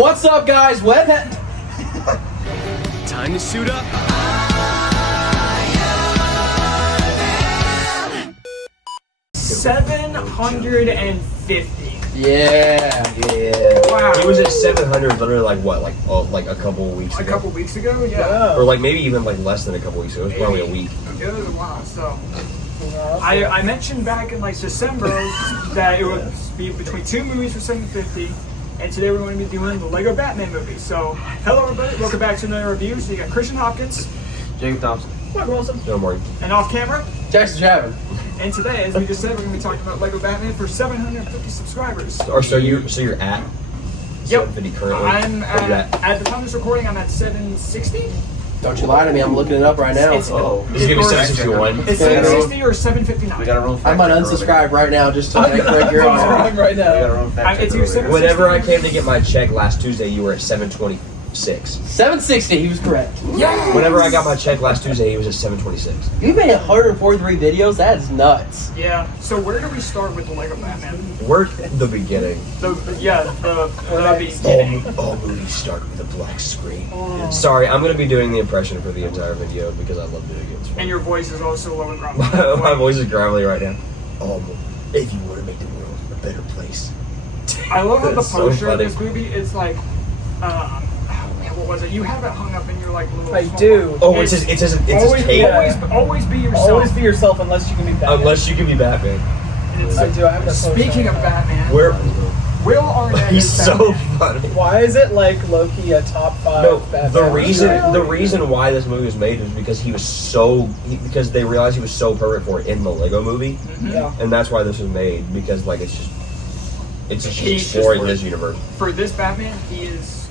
What's up, guys? Time to suit up. 750. Yeah. Wow. He was at 700 literally like a couple of weeks ago. A couple weeks ago, yeah. Or like maybe even like less than a couple weeks ago. It was probably a week. It was a while. So I mentioned back in like December that it would be between two movies for 750. And today we're going to be doing the Lego Batman movie. So, hello everybody, welcome back to another review. So you got Christian Hopkins, Jacob Thompson. Mark Wilson, No more. and off camera. Jackson Chavin. And today, as we just said, we're going to be talking about Lego Batman for 750 subscribers. Or so you're at 750 currently. I'm at the time of this recording, I'm at 760. Don't you lie to me, I'm looking it up right now. This is gonna be 761. It's 760 or 759. We got our own I might unsubscribe right now just to make right here. right now. It's your 760. Whenever I came to get my check last Tuesday, you were at 726. 760, he was correct. Yeah. Whenever I got my check last Tuesday, he was at 726. You made 143 videos? That is nuts. Yeah. So where do we start with the Lego Batman? We're at the beginning. The beginning. All movies start with a black screen. Sorry, I'm going to be doing the impression for the entire video because I love doing it. And your voice is also low and grumbly. My voice is gravelly right now. If you want to make the world a better place. I love how the That's so poster of funny. this movie is like, oh man, what was it? You have it hung up in your like little. I do. Oh, it's his cape. Always be yourself. Always be yourself unless you can be Batman. Unless you can be Batman. I do. I have the Speaking of Batman, Will Arnett He's is so Batman. funny. Why is it like Loki a top 5 No, Batman? the reason why this movie was made is because because they realized he was so perfect for it in the Lego movie, Yeah. and that's why this was made because like it's just He's exploring just- his universe. For this Batman, he is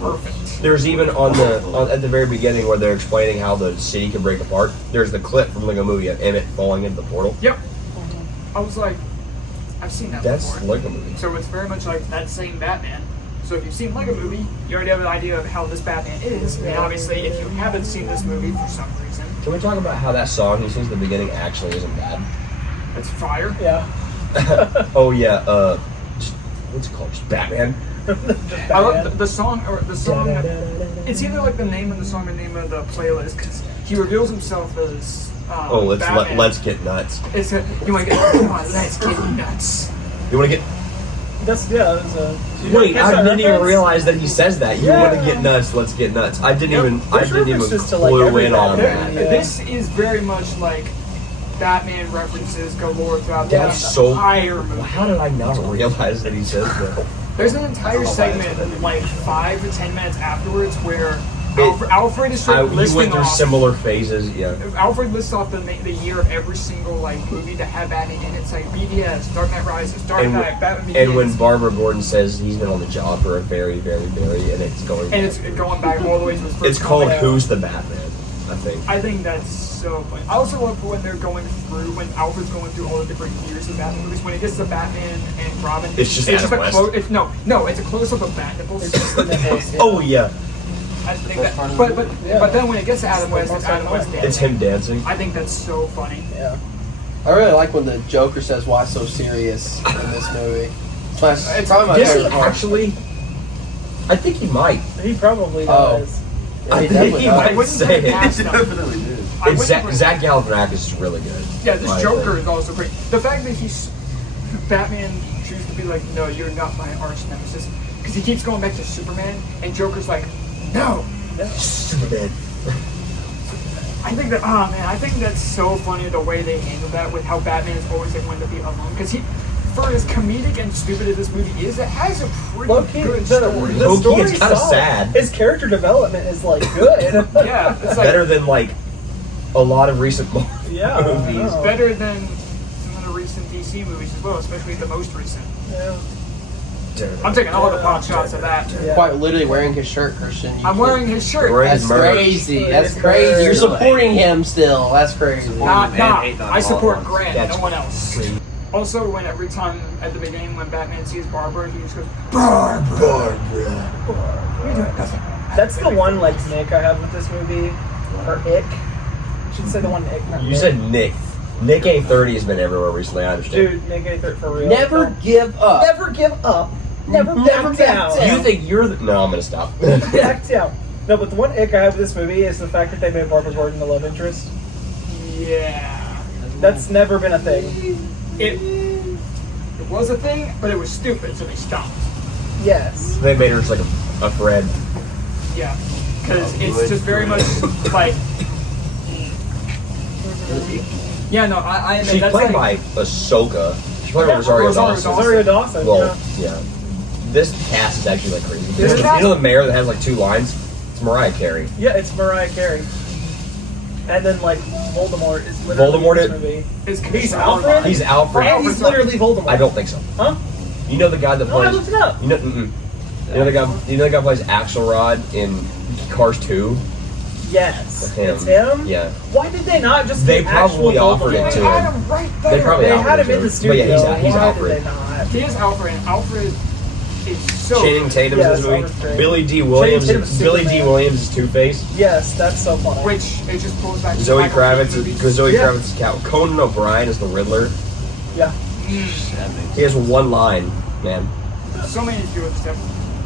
perfect. There's even at the very beginning where they're explaining how the city can break apart. There's the clip from Lego movie of Emmett falling into the portal. Yep. I was like, I've seen that That's before. Lego movie. So it's very much like that same Batman. So if you've seen Lego movie, you already have an idea of how this Batman is. And obviously, if you haven't seen this movie for some reason, Can we talk about how that song he sings at the beginning actually isn't bad? it's fire. Yeah. Oh yeah, what's it called? Just Batman. I love the song, or the song. It's either like the name of the song or the name of the playlist, because he reveals himself as Batman. Let's get nuts. It's you want to get come on, let's get nuts. You want to get? That's a. Wait, I didn't even reference? realize that he says that. You Yeah. want to get nuts? Let's get nuts. I didn't even references to, like, clue every in on Batman. that. Yeah. This is very much like Batman references galore throughout the That's so. entire movie. How did I not realize that he says that? There's an entire segment, like 5 to 10 minutes afterwards, where Alfred is We listing went through off. similar phases. Yeah. Alfred lists off the year of every single like movie that had Batman in it. It's like BVS, Dark Knight Rises, Dark Knight, Batman Begins. And when Barbara Gordon says he's been on the job for a very, very, very, and it's going. And it's going back all the way to his first It's called comic. Who's the Batman? I think. I think that's so funny. I also love when they're going through, when Alfred's going through all the different years of Batman movies. When it gets to Batman and Robin, It's just Adam a West. close. No, it's a close up of Bat nipples. Oh yeah, I think that, but then when it gets to Adam West, it's Adam West dancing. it's him dancing. I think that's so funny. Yeah. I really like when the Joker says, "Why so serious?" in this movie. It's probably my Does he favorite part. actually? I think he might. He probably Oh. does. I think definitely he does. might wouldn't say put it it. past him. Definitely did. I It's wouldn't put- Zach Galifianakis is really good. Yeah, this I Joker think. is also great. The fact that Batman chooses to be like, no, you're not my arch nemesis, because he keeps going back to Superman, and Joker's like, no. Superman. I think that's so funny the way they handle that with how Batman is always like one to be alone, because for as comedic and stupid as this movie is, it has a pretty Loki, good the story. Loki story's is kinda solid. sad. His character development is like good. Yeah, it's like Better than like a lot of recent Yeah, movies. I know. better than some of the recent DC movies as well, especially the most recent. Yeah. I'm taking all the pot shots of that. Yeah. Quite literally wearing his shirt, Christian. You I'm wearing his shirt. Wearing That's his merch. crazy. That's It's crazy. You're crazy. supporting him still. That's crazy. Nah, hate on I support all at once. Grant, That's no one else. crazy. Also, when every time at the beginning when Batman sees Barbara, he just goes, Barbara. That's the one like nick I have with this movie, or ick. I should say the one ick. Not You nick. said Nick. Nick A30 has been everywhere recently. I understand. Dude, Nick A. For real. Never So, give up. never give up. Never back down. You think you're the... No, I'm gonna stop. Back down. No, but the one ick I have with this movie is the fact that they made Barbara Gordon the love interest. Yeah. That's never been a thing. It was a thing, but it was stupid, so they stopped. Yes. They made her just like a friend. Yeah. Because it's just very much like... Yeah, no, I admit She's that's played like... by Ahsoka. She's played by Yeah, Rosario Rosario Dawson. Rosario Dawson. Well, Yeah. yeah. This cast is actually like crazy. This You cast- know the mayor that has like 2 lines? It's Mariah Carey. Yeah, it's Mariah Carey. And then like Voldemort is literally Voldemort in this movie. He's Alfred? He's Alfred. And he's literally Voldemort. I don't think so. Huh? You know the guy that No, I plays... looked it up. You know, you know the guy. You know the guy who plays Axelrod in Cars 2. Yes. Him. It's him? Yeah. Why did they not just They do actual probably offered it Voldemort? to They had him. him right there. They probably They offered had it him to in the him. studio. But yeah, he's Why Alfred. did they not? He is Alfred, and Alfred is so... Channing Tatum's Yes, in this Alfred's movie. great. Billy D. Williams. Channing Tatum's Billy D. Superman. Williams is Two-Face. Yes, that's so funny. Which, it just pulls back to Zoe Michael Kravitz. Keaton movies. Because Zoe Yeah. Kravitz is Cat. Conan O'Brien is the Riddler. Yeah. He has 1 line, man. So many people just have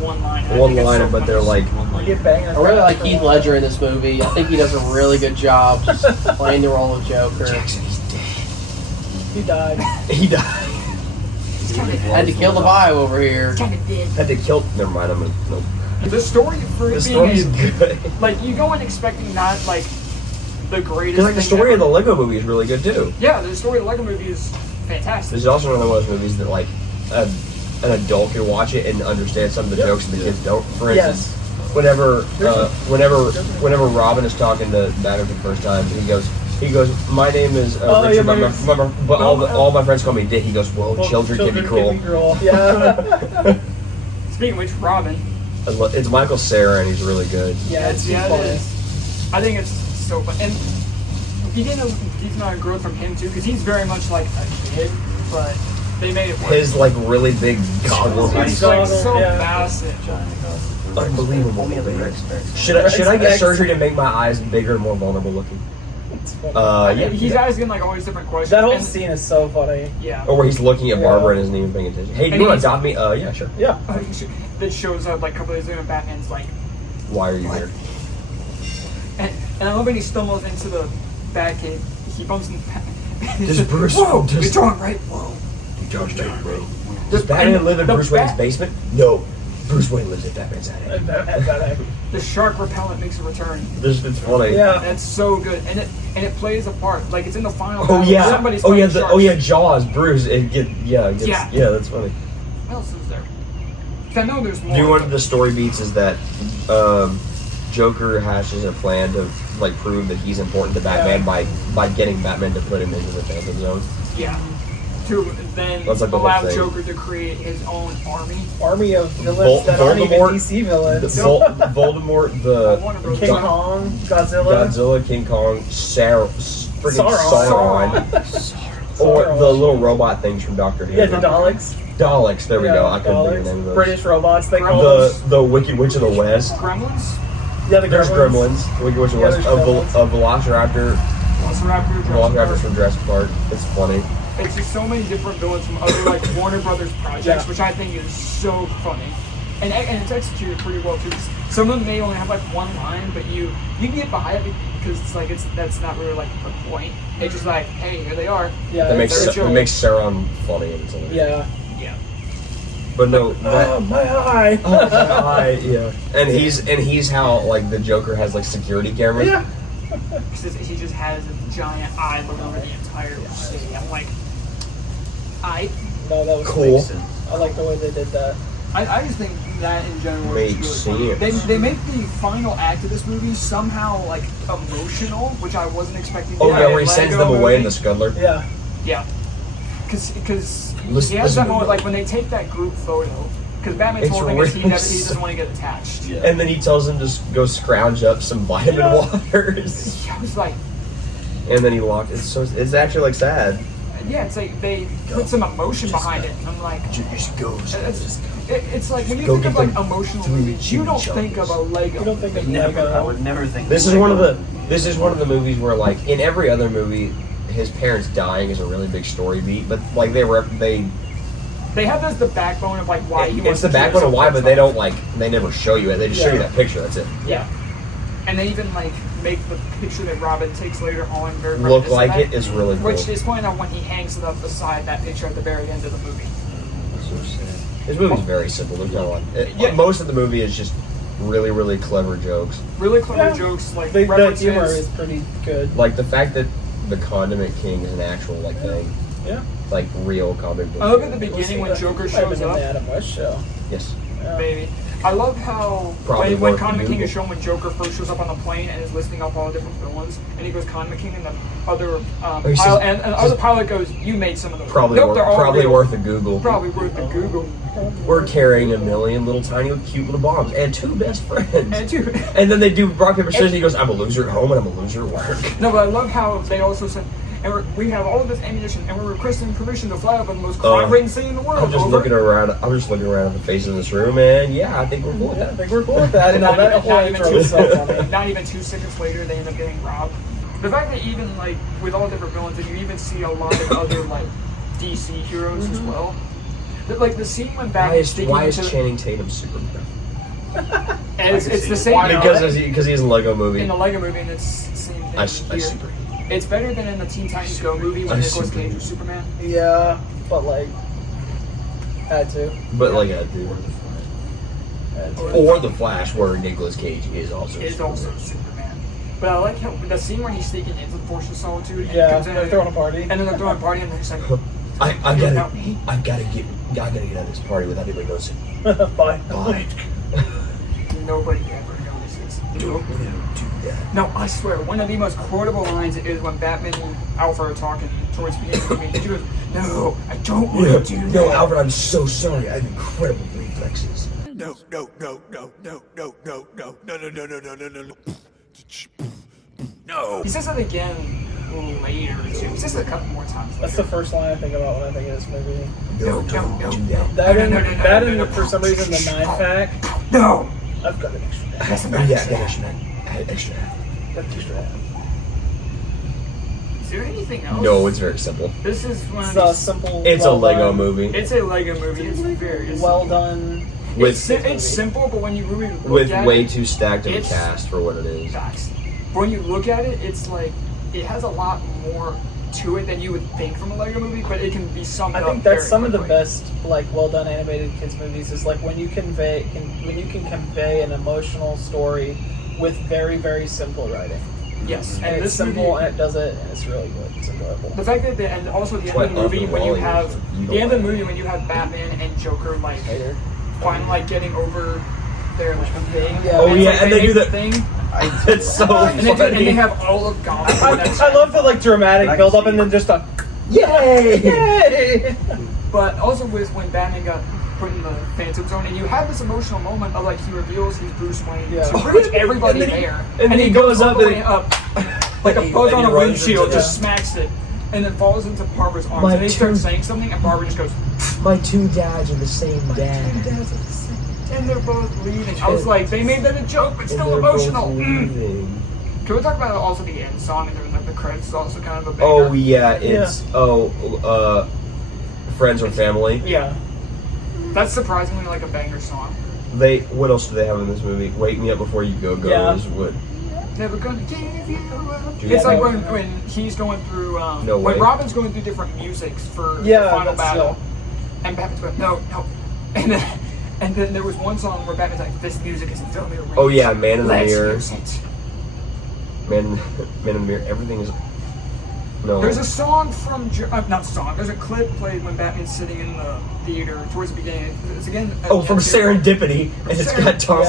one line. and I One think it's liner, so but they're funny. like... You get banged. I really like Heath Ledger in this movie. I think he does a really good job just playing the role of Joker. Jackson, he's dead. He died. He died. Had to kill the vibe over here. Had to kill... Never mind, I'm gonna... Nope. The story for The it being story's a, good. like, you go in expecting not like the greatest. Because like the thing story of ever. the Lego movie is really good too. Yeah, the story of the Lego movie is fantastic. This is also one of those movies that like an adult can watch it and understand some of the jokes that the kids don't. For instance, whenever Robin is talking to Batman for the first time, he goes, my name is Richard, but all my friends call me Dick. He goes, well, children can be cruel. Yeah. Speaking of which, Robin. It's Michael Cera and he's really good. Yeah, it's It funny. is. I think it's so fun, and you get a decent amount of growth from him too, because he's very much like a kid, but they made it work. His like really big goggles. It's like so Yeah. massive. Unbelievable. Should I get surgery to make my eyes bigger and more vulnerable looking? It's funny. Yeah. He's asking like all these different questions. That whole and- scene is so funny. Yeah. Or where he's looking at Yeah. Barbara and isn't even paying attention. Hey, do And you want to he's- adopt me? Yeah, sure. Yeah. That shows up like a couple days later, and Batman's like, Why are you here? and I love when he stumbles into the Batcave. He bumps into Does Bruce- Whoa, does- you're drawing right. Whoa. Josh Tatum, bro. The- Does Batman and live in the Bruce Wayne's Bat- basement? No. Bruce Wayne lives in Batman's attic. The shark repellent makes a return. It's funny. Yeah. That's so good, and it plays a part. Like it's in the final. Oh battle, yeah. Somebody's Oh yeah. fighting Oh yeah. sharks. Jaws. Bruce. Yeah. That's funny. What else is there? 'Cause I know there's more. Do one of the story beats is that Joker hashes a plan to like prove that he's important to Batman by getting Batman to put him into the Phantom Zone. Yeah. To then That's like the whole allow thing. Joker to create his own army. Army of villains that aren't even Voldemort- DC villains. Voldemort, the Warner Bros. King Kong, Godzilla. Godzilla, King Kong, freaking Sauron. Sauron. Or the little robot things from Doctor Who. Yeah, the Daleks. Daleks, there we Yeah, go. I couldn't think of Daleks. the name of those. British robots, they call them. The Wicked Witch of the West. Gremlins. Yeah, the There's Gremlins. Gremlins. The Wicked Witch of the Yeah, West. there's A Velociraptor. Velociraptor. Velociraptor from Jurassic Park. It's funny. It's just so many different villains from other like Warner Brothers projects, Yeah. which I think is so funny, and it's executed pretty well too. 'Cause some of them may only have like one line, but you get behind it because it's like that's not really like the point. It's just like, hey, here they are. Yeah, That makes very chill. Sauron funny and something. Yeah. Yeah. But no, Oh, my eye. yeah. And he's how like the Joker has like security cameras. Yeah. Because he just has a giant eye looking over the entire city. I'm like, No, that was Cool. I like the way they did that. I just think that in general Makes is really funny. sense. They make the final act of this movie somehow like emotional, which I wasn't expecting. Oh to yeah, be where a he sends Lego them away in movie. the Scuddler. Yeah. Yeah, because Listen- he has listen that to moment me. like when they take that group photo. Because Batman's It's whole thing is he really doesn't want to get attached. And then he tells him to go scrounge up some vitamin waters. I was like, And then he locked. It's actually like sad. yeah, it's like they put some emotion behind it. And I'm like, Just go. it's like when you Go think get of like them emotional 3 movies, you don't think of a Lego. You don't think of Never, I Lego. would never think. This is one of the movies where like in every other movie, his parents dying is a really big story beat, but like They have as the backbone of like why he wants It's the to do backbone this of why, whole but they time. don't like. They never show you it. They just show you that picture. That's it. Yeah. And they even like make the picture that Robin takes later on very Look reminiscent like of it that, is really cool. which is pointed out when he hangs it up beside that picture at the very end of the movie. So sad. This movie's very simple. There's not a lot. Yeah. Most of the movie is just really, really clever jokes. Really clever jokes, like The references. humor is pretty good. Like the fact that the Condiment King is an actual like thing. Yeah. Like real comic book. I love at the thing. beginning when Joker Might have shows been in up. the Adam West show. Yes. Yeah. Maybe. I love how Probably when worth Condiment the King is Google. shown when Joker first shows up on the plane and is listing off all the different villains, and he goes Condiment King, and the other he says- pilot, and the other pilot goes, "You made some of those." Probably Nope, they're all probably real. worth a Google. Probably worth the Google. We're carrying a million little tiny cute little bombs and 2 best friends. And two. And then they do rock paper scissors. And he goes, "I'm a loser at home and I'm a loser at work." No, but I love how they also said, and we have all of this ammunition, and we're requesting permission to fly over the most crime-ridden city in the world. I'm just Over. looking around. I'm just looking around at the faces in this room, and yeah, I think we're cool with Yeah, I that. think we're cool with that. And not, that even, whole not, even intro was so two, funny. not even 2 seconds later, they end up getting robbed. The fact that even like with all different villains, and you even see a lot of other like DC heroes as well. Like the scene when Batman's sticking Why is into Channing Tatum Superman? and it's the same Because he's in a Lego movie. in the Lego movie, and it's the same thing I here. super. It's better than in the Teen Titans Go movie when I Nicolas super- Cage was Superman. Yeah, but like, had to. But like I do. Had to. Or the Flash, where Nicolas Cage is also. Is Superman. also Superman. But I like how the scene where he's sneaking into the Force of Solitude and Yeah, comes in they're throwing a party. and then they're throwing a party and they're just like, I "You gotta help me?" I gotta get out of this party without anybody noticing. Bye. Bye. Nobody ever notices. Don't do that. No, I swear, one of the most quotable lines is when Batman and Alfred are talking towards the beginning of the movie. He goes, "No, I don't want to do that." No, Alfred, I'm so sorry. I have incredible reflexes. No. No. He says that again later too. He says it a couple more times. That's the first line I think about when I think of this movie. No, No. do that. That and, No. that and for some reason the 9-pack. No. I've got an extra. That's Yeah, the extra. Got an extra. Is there anything else? No, it's very simple. This is one It's of a these. simple. It's well a Lego done, movie It's a Lego movie. It's very it's Well done. It's simple, but when you really look with at way it, too stacked of a it's- cast for what it is. facts. But when you look at it, it's like it has a lot more to it than you would think from a Lego movie, but it can be summed I up. think that's very some of the quickly. best, like, well done animated kids movies. Is like when you can convey an emotional story with very, very simple writing. Yes, And and it's this simple movie, and it does it, and it's really good. It's enjoyable. the fact that and also the end why of the I movie love when you Wall-E have is you the don't end of the like movie when you have Batman and Joker like Later. finally like getting over their like thing. Yeah. Oh, it's yeah, like and they do make the- the thing, It's so and they, funny. and they have all of Gotham. I love the like dramatic build up and then just a yay! Yay! But also with when Batman got put in the Phantom Zone, and you have this emotional moment of like he reveals he's Bruce Wayne Yeah. to pretty much everybody And then he- there, and then he goes all up the and- way up like a and he- bug and on he a runs windshield, into just smacks it, and then falls into Barbara's arms, My and he starts two- saying something, and Barbara just goes, My 2 dads are the same dad. and they're both leaving. I was like, they made that a joke, but still And they're both emotional. leaving. Can we talk about also the end song and then like the credits is also kind of a banger? Oh yeah, it's friends or family. Yeah. That's surprisingly like a banger song. What else do they have in this movie? Wake Me Up Before You Go Yeah. is what. Never gonna give you up. Yeah. It's like when he's going through No when way. Robin's going through different musics for Yeah, the final that's battle, and Batman's going no, and then there was one song where Batman's like, "This music isn't filling me with Oh yeah, Man in the Let's Mirror. use it." Man in the Mirror. Everything is. No. There's a song from not song. There's a clip played when Batman's sitting in the theater towards the beginning. It's again. Oh, from Serendipity, and it's got Tom Cruise.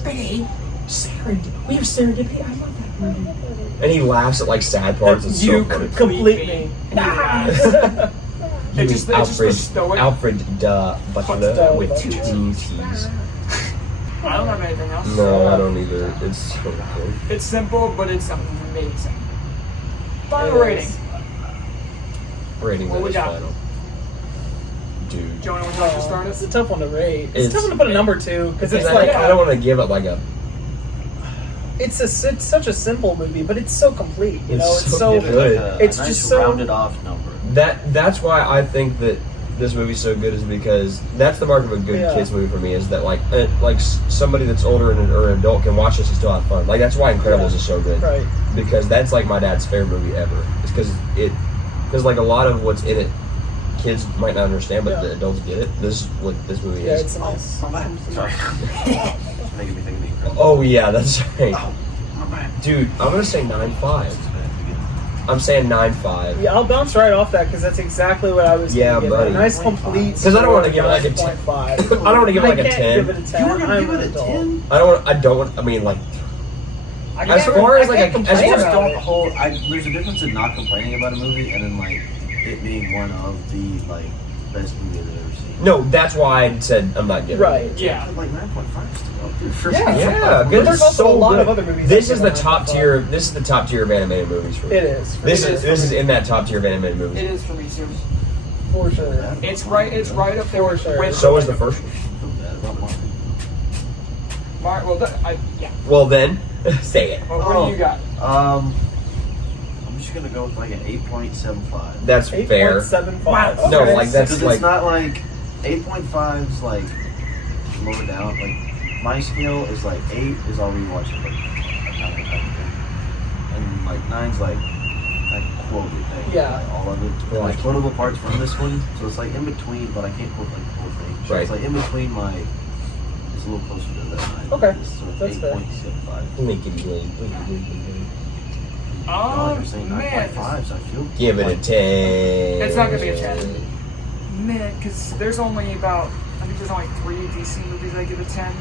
Serendipity. Serendipity. We have Serendipity. I love that movie. And he laughs at like sad parts. It's You so funny. Complete me. It just the stoic. Alfred Butler Butler. with 2 T's. I don't have anything else. No, I don't either. It's so good. It's simple, but it's amazing. Final It rating. is. Rating What that we is got? final. Dude. Jonah, would you like to start It's us? a tough one to rate. It's It's- tough one to put a number to because it's I, like I don't want to give it like a. it's such a simple movie, but it's so complete. You It's know, it's so so Give it like good. a It's nice just so- rounded off number. That's why I think that this movie's so good is because that's the mark of a good kids movie for me, is that somebody that's older or an adult can watch this and still have fun. Like, that's why Incredibles is so good. Right. Because that's like my dad's favorite movie ever. It's because like a lot of what's in it, kids might not understand, but the adults get it. This is what this movie is. It's nice. Sorry. Making me think of the Incredibles. Oh yeah, that's right. Oh, my bad. Dude, I'm gonna say 9.5. I'm saying 9.5. Yeah, I'll bounce right off that because that's exactly what I was thinking. buddy. A nice complete. Because I don't want to give it like a 9.5. I don't want to give it like a 10. Give it a 10. You were gonna I'm give it an a adult. 10? I mean, like, as far as like I can't complain about it. There's a difference in not complaining about a movie and then like it being one of the like best movies I've ever seen. no, that's why I said I'm not giving Right. it. Yeah. Like 9.5 still. Yeah, But there's also so a lot good. of other movies. This that is the give top 9.5. tier. This is the top tier of animated movies for me. It is. This is in that top tier of animated movies. It is for me too. For sure. It's right up there For sure. with. So is the first one. I feel bad about Martin. Yeah. Well then, say it. Well, what do you got? I'm just gonna go with like an 8.75. That's fair. 8.75. Wow. No, Okay. like that's Because like it's not like 8.5's like lower down. Like my scale is like 8 is all rewatching like a time and time again, and like 9's like I quote everything. Yeah. Like, all of it. And Like- there's quotable parts from this one, so it's like in between, but I can't quote like the whole thing. So Right. it's like in between my. It's a little closer to that 9. Okay. So it's That's fair. 8.75. Lincoln Gilly. I feel like I'm saying Man, 9.5, so I feel. Give it a 10. It's not gonna be a 10. Man, because there's only about, I think there's only 3 DC movies I give a 10.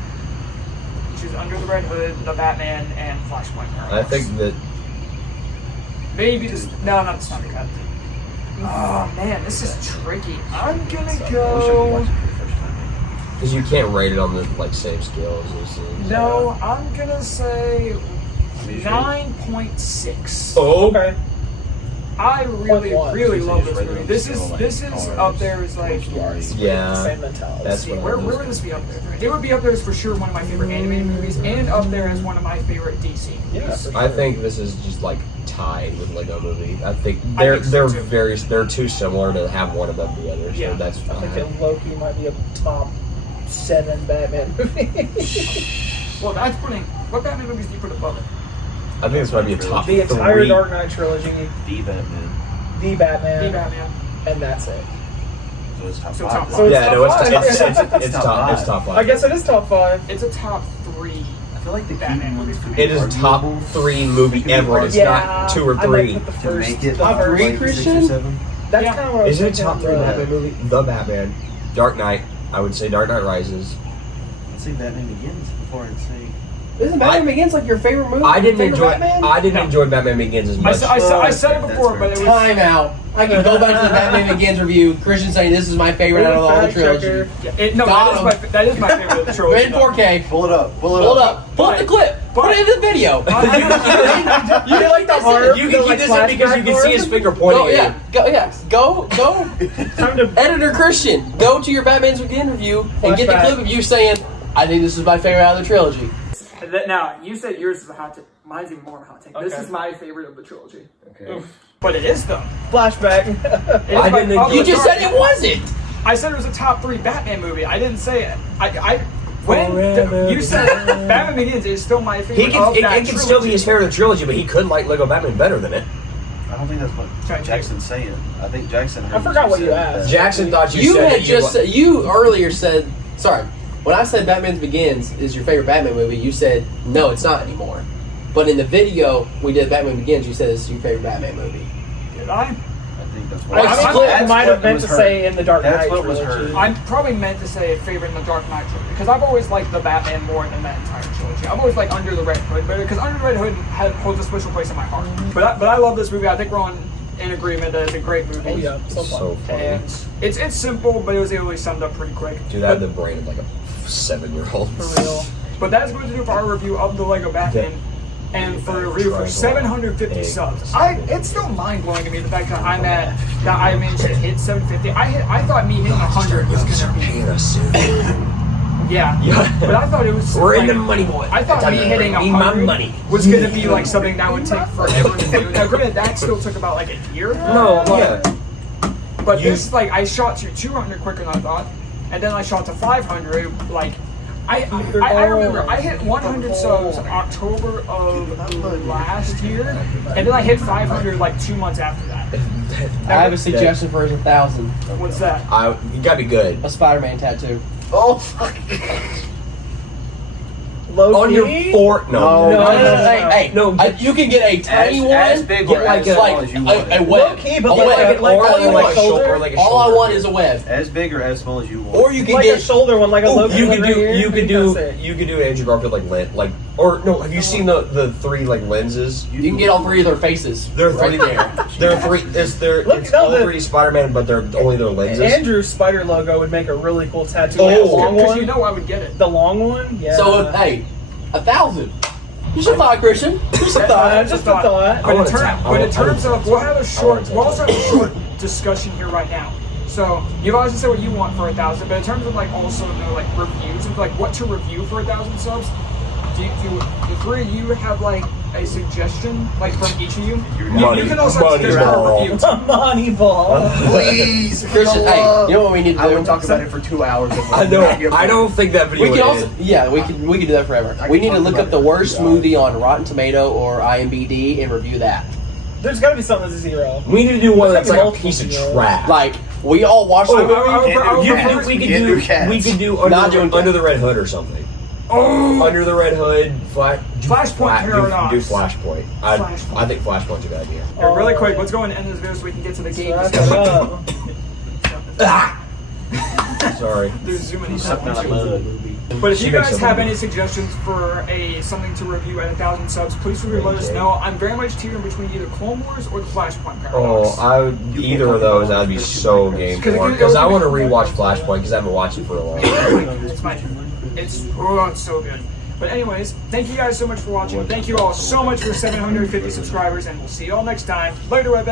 Which is Under the Red Hood, The Batman, and Flashpoint Paradox. I think that Maybe just, no, not the Snyder Cut. Oh man, this is tricky. I'm gonna I wish I could go. watch it for the first time. because you can't rate it on the like same scale as this is. No, I'm gonna say 9.6. Oh. Okay. I really, 0.1. really So love you this say movie. it's This is right this on the is scale, up there as like. Yeah. Same mentality. That's what Where I'm would this be up there? It would be up there as for sure one of my favorite animated movies, and up there as one of my favorite DC movies. Yeah, for sure. I think this is just like tied with Lego Movie. I think I they're think so, they're too. they're too similar to have one above the other. So Yeah. that's I fine. think that Loki might be a top 7 Batman movie. Well, that's putting. What Batman movies do you put above it? I think this might be a top The entire 3. Dark Knight trilogy, The Batman. The Batman, The Batman. and that's it. So it's top So 5. top So it's Yeah, top no, it's 5. it's top 5. I guess it is top 5. It's a top 3. I feel like the Batman Keaton movies ones could could be be It is top arguable 3 movie ever. And it's Yeah, not 2 or I 3. might put the to first, make it the Top 3, like 6 or Christian? 7. That's Yeah. kind of what I was Is it a thinking, top 3 but- Batman movie? The Batman, Dark Knight. I would say Dark Knight Rises. I'd say Batman Begins before I'd say. Isn't Batman Begins like your favorite movie? I didn't favorite enjoy. Batman? I didn't No. enjoy Batman Begins as much. I said it That's before, fair. but it was. Time out. I can go back to the Batman Begins review. Christian saying this is my favorite out of all the Fact checker. trilogy. No, Got that is my favorite of the trilogy. In 4K. Pull it up. Pull it Hold up. up. Pull up the clip. Put it in the video. You can like the horror. You can keep this in because you can see his finger pointing Go, at yeah. Go, yeah. Go. Time to Editor Christian, go to your Batman's Begin review and get the Flashback. clip of you saying, I think this is my favorite out of the trilogy. Now, you said yours is a hot take. Mine's even more of a hot take. This Okay. is my favorite of the trilogy. Okay. But it is, though. flashback. It is I my- didn't of the You just said trilogy. it wasn't. I said it was a top 3 Batman movie. I didn't say it. When Forever. you said Batman Begins is still my favorite He can. of that It can still be trilogy. his favorite of the trilogy, but he couldn't like Lego Batman better than it. I don't think that's what Trying to- Jackson's saying. I think Jackson. I forgot what you said asked. that- Jackson thought you, You said had that just said, you earlier said, sorry, when I said Batman Begins is your favorite Batman movie, you said, no, it's not anymore. But in the video we did Batman Begins, you said this is your favorite Batman movie. Did I? I think that's I what. think that's you might what have meant was to heard. say in the Dark That's Knight what was trilogy. heard. I'm probably meant to say a favorite in the Dark Knight trilogy because I've always liked the Batman more than that entire trilogy. I've always liked Under the Red Hood better because Under the Red Hood holds a special place in my heart. But I love this movie. I think we're on in agreement that it's a great movie. Oh yeah, so fun. So funny. And it's simple, but it was able to summed up pretty quick. Dude, I have the brain of like a 7-year-old. For real. But that's going to do for our review of the Lego Batman. And for a review for 750 subs. It's still mind blowing to me the fact that I managed to hit 750. I thought me hitting 100 was gonna be yeah. But I thought it was We're in like, the money, boy. I thought me hitting Need my 100 money. was gonna be like something that would take forever to do. Now granted that still took about like a year. No, yeah. But this, like, I shot to 200 quicker than I thought, and then I shot to 500. Like, I remember I hit 100 subs in October of last year, and then I hit 500 like 2 months after that. I have a suggestion for his 1,000. What's that? You gotta be good. A Spider-Man tattoo. Oh fuck! Low On your key? fort? No. Hey, No, you can get a tiny one. As big get or like as small like as you a want. web. Okay, but A like web. a- like all a- you like want. a shoulder? like a All I shoulder. want is a web. As big or as small as you want. Or you can Like get a shoulder one, like a Logan You one could right do here. you could That's do it. you could do an Andrew Garfield like or no? Have you seen the three like lenses? You can get all three of their faces. There are right three there. There are three. Look, It's no, all the- 3D Spider-Man, but they're only their lenses. Andrew's spider logo would make a really cool tattoo. Oh. Like the long Because one. you know I would get it. The long one? Yeah. So hey, 1,000. Just a thought, Christian. Just a thought. Just a thought. I But want in, a tat- I but in want- terms of, we'll have a short, a we'll also have a short discussion here right now. So you've always said what you want for 1,000, but in terms of like also know like reviews of like what to review for 1,000 subs, do the three of you have like a suggestion like from each of you? You can also have suggestions for review. Money ball. Please, Christian, hey, you know what we need to do? I would talk about it for 2 hours. I know. I don't think that video. We can would also, end. yeah, we can do that forever. I We can need to talk look about up the it. worst movie on Rotten Tomato or IMDb and review that. There's gotta be something that's a zero. We need to do one There's that's gotta like be a piece of multiple trash. Like we all watched the movie. We could do Not doing Under the Red Hood or something. Oh, Under the Red Hood, Flashpoint Paradox. Do Flashpoint. Flashpoint. I think Flashpoint's a good idea. Here, really quick, let's go and end this video so we can get to the game Wrap it discussion. up. Sorry. There's zooming in. Sucking out blood. But if She you makes guys a have movie. any suggestions for something to review at 1,000 subs, please feel free to let us know. I'm very much teetering between either Clone Wars or the Flashpoint Paradox. Oh, I would either of those. I'd be so game for because I want to rewatch Flashpoint because I haven't watched it for a long time. It's so good. But anyways, thank you guys so much for watching. Thank you all so much for 750 subscribers, and we'll see you all next time. Later, Webheads.